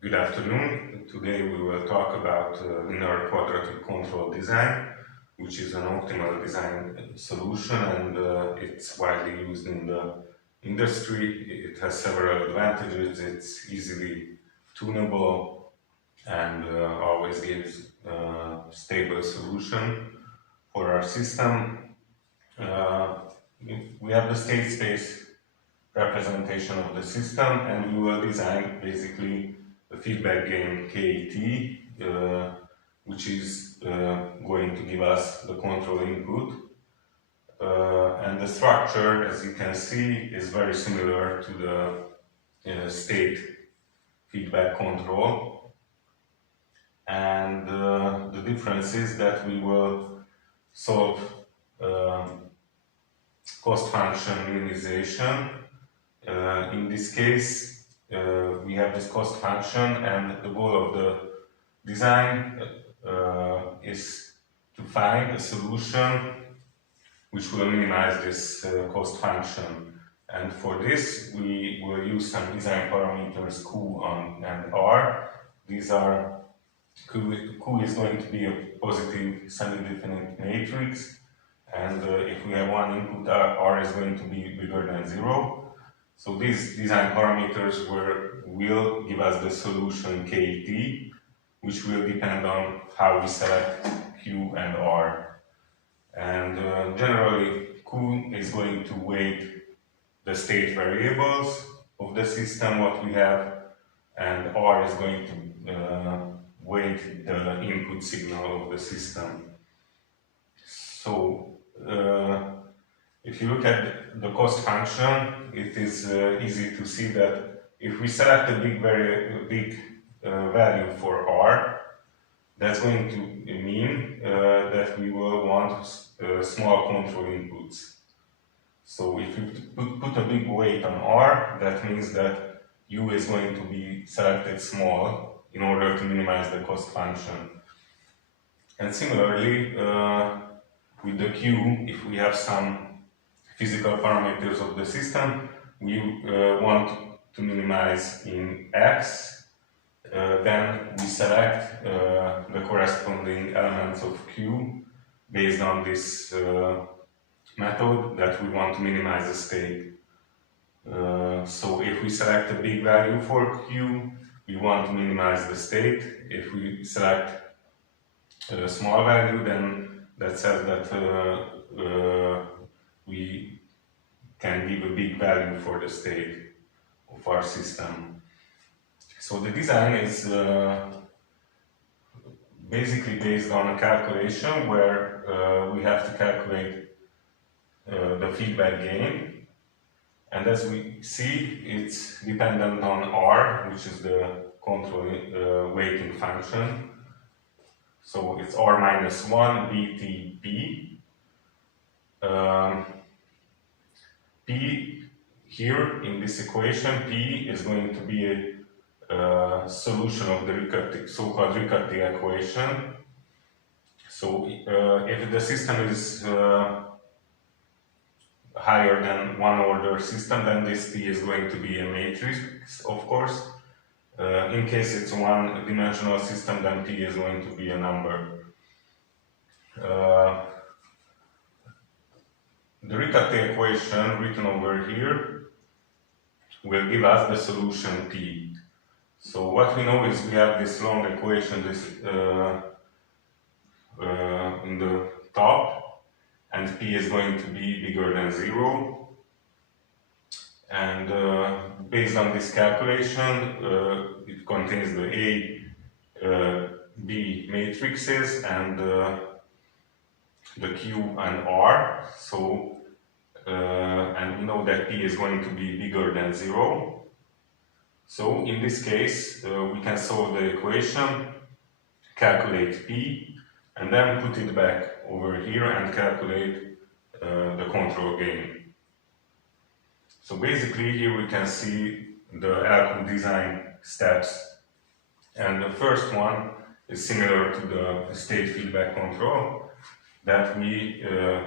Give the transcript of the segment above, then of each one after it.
Good afternoon. Today we will talk about linear quadratic control design, which is an optimal design solution, and it's widely used in the industry. It has several advantages. It's easily tunable and always gives a stable solution for our system. Uh, we have the state space representation of the system, and we will design basically a feedback gain KT, which is going to give us the control input. And the structure, as you can see, is very similar to the state feedback control. And the difference is that we will solve cost function minimization. In this case, we have this cost function, and the goal of the design is to find a solution which will minimize this cost function. And for this, we will use some design parameters Q and R. These are Q is going to be a positive semi-definite matrix, and if we have one input, R is going to be bigger than 0. So these design parameters will give us the solution KT, which will depend on how we select Q and R. And generally, Q is going to weight the state variables of the system, what we have, and R is going to weight the input signal of the system. So, if you look at the cost function, it is easy to see that if we select a big value for R, that's going to mean that we will want small control inputs. So if you put a big weight on R, that means that U is going to be selected small in order to minimize the cost function. And similarly, with the Q, if we have some physical parameters of the system, we want to minimize in X, then we select the corresponding elements of Q based on this method that we want to minimize the state. So if we select a big value for Q, we want to minimize the state. If we select a small value, then that says that we can give a big value for the state of our system. So the design is basically based on a calculation where we have to calculate the feedback gain, and as we see, it's dependent on R, which is the control weighting function. So it's R minus 1 BTP. P here in this equation, P is going to be a solution of the so-called Riccati equation. So if the system is higher than one order system, then this P is going to be a matrix, of course. In case it's one dimensional system, then P is going to be a number. The Riccati equation written over here will give us the solution P. So what we know is we have this long equation in the top, and P is going to be bigger than 0. And based on this calculation, it contains the A, B matrices and the Q and R. So, and we know that P is going to be bigger than 0. So in this case, we can solve the equation, calculate P, and then put it back over here and calculate the control gain. So basically here we can see the LQR design steps, and the first one is similar to the state feedback control, that we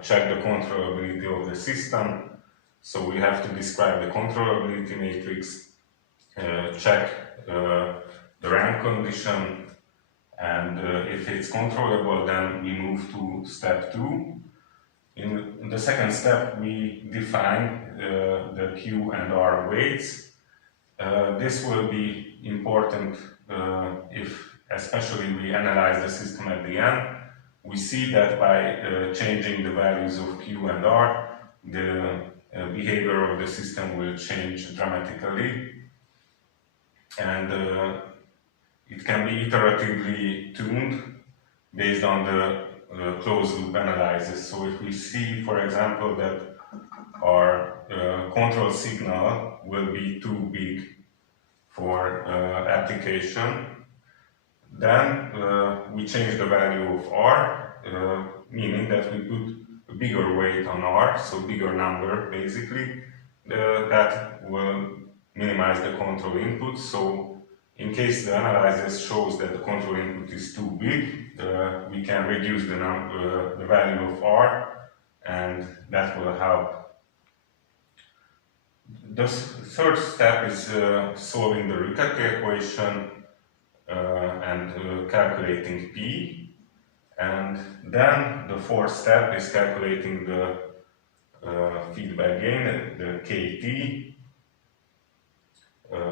check the controllability of the system. So we have to describe the controllability matrix, check condition, and if it's controllable, then we move to step 2. In the second step, we define the Q and R weights. This will be important if especially we analyze the system at the end. We see that by changing the values of Q and R, the behavior of the system will change dramatically, and it can be iteratively tuned based on the closed loop analysis. So if we see, for example, that our control signal will be too big for application, then we change the value of R, meaning that we put a bigger weight on R, so bigger number basically, that will minimize the control input. So in case the analysis shows that the control input is too big, we can reduce the value of R, and that will help. The third step is solving the Riccati equation and calculating P, and then the fourth step is calculating the feedback gain, the KT,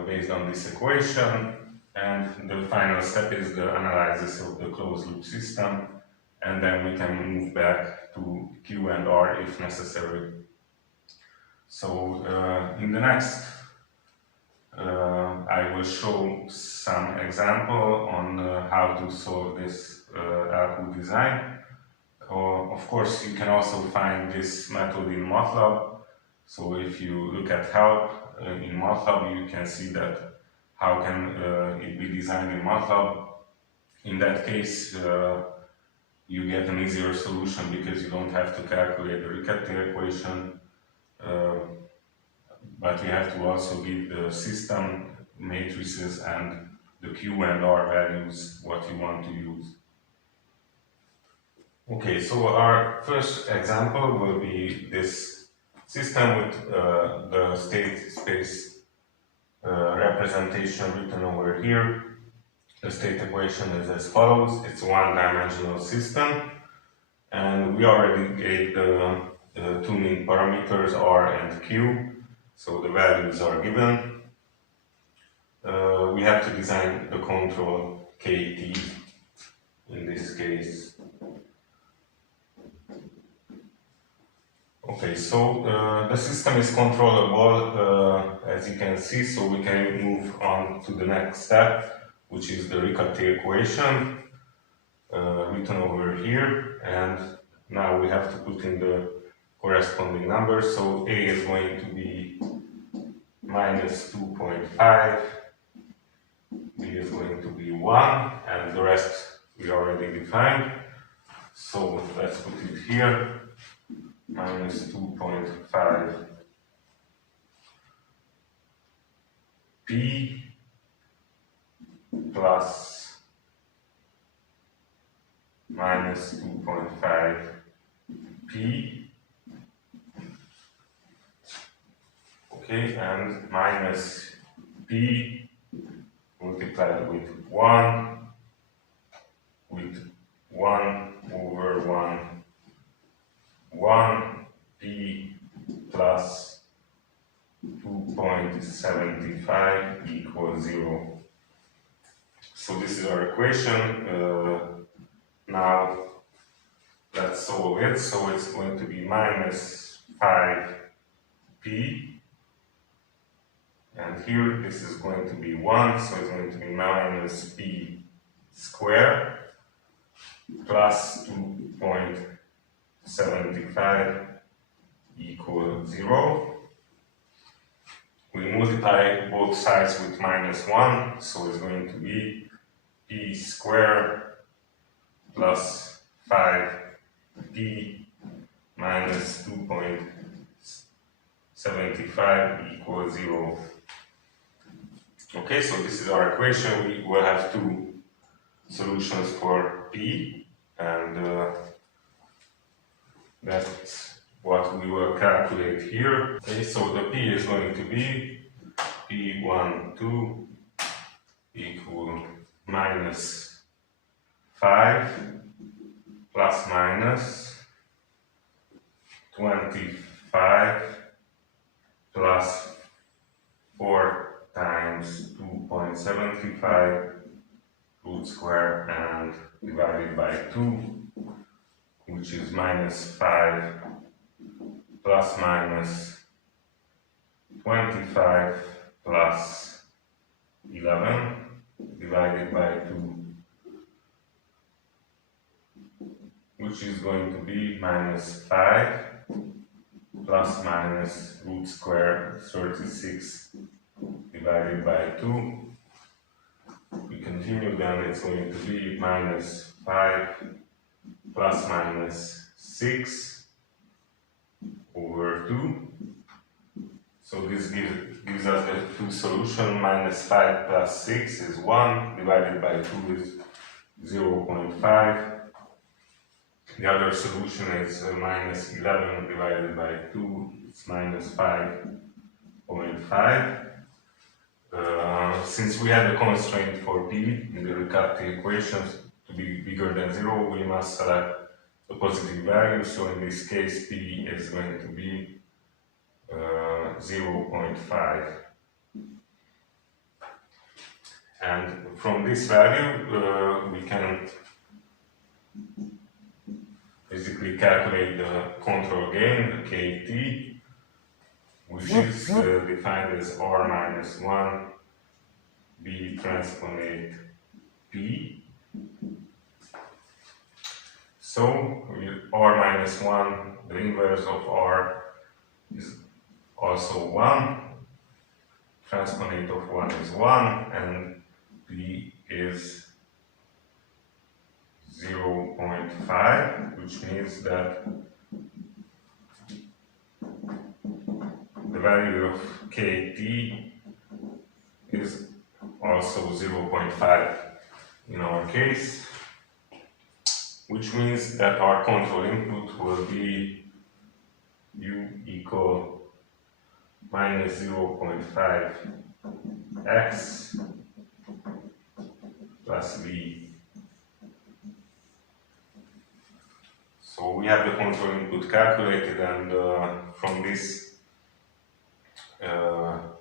based on this equation, and the final step is the analysis of the closed loop system, and then we can move back to Q and R if necessary. So in the next I will show some example on how to solve this LQ design. Of course, you can also find this method in MATLAB. So if you look at help in MATLAB, you can see that how can it be designed in MATLAB. In that case, you get an easier solution because you don't have to calculate the Riccati equation. But you have to also give the system matrices and the Q and R values what you want to use. Okay, so our first example will be this system with the state space representation written over here. The state equation is as follows. It's a one-dimensional system, and we already gave the tuning parameters R and Q. So the values are given. We have to design the control KT in this case. Okay, so the system is controllable as you can see, so we can move on to the next step, which is the Riccati equation written over here, and now we have to put in the corresponding numbers. So A is going to be minus 2.5, B is going to be 1, and the rest we already defined. So let's put it here, minus 2.5 P plus minus 2.5 P. Okay, and minus P multiplied with 1 over 1 P plus 2.75 equals 0. So this is our equation. Now let's solve it. So it's going to be minus 5P. And here this is going to be 1, so it's going to be minus P squared plus 2.75 equals 0. We multiply both sides with minus 1, so it's going to be P squared plus 5P minus 2.75 equals 0. Okay, so this is our equation. We will have two solutions for P, and that's what we will calculate here. Okay, so the P is going to be P12 equal minus 5 plus minus 25 plus 4 times 2.75 root square and divided by 2, which is minus 5 plus minus 25 plus 11 divided by 2, which is going to be minus 5 plus minus root square 36 divided by 2. We continue, then it's going to be minus 5 plus minus 6 over 2. So this gives us the two solution. Minus 5 plus 6 is 1, divided by 2 is 0.5. The other solution is minus 11 divided by 2, it's minus 5.5. Since we had a constraint for p in the recapitulated equations to be bigger than 0, we must select a positive value. So in this case, p is going to be 0.5. And from this value, we can basically calculate the control gain, the KT, which is defined as R minus 1 B transponate P. So R minus 1, the inverse of R is also 1, transponate of 1 is 1, and P is 0.5, which means that the value of KT is also 0.5 in our case, which means that our control input will be U equal minus 0.5 x plus V. So we have the control input calculated, and from this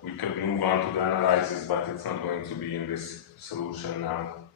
we could move on to the analysis, but it's not going to be in this solution now.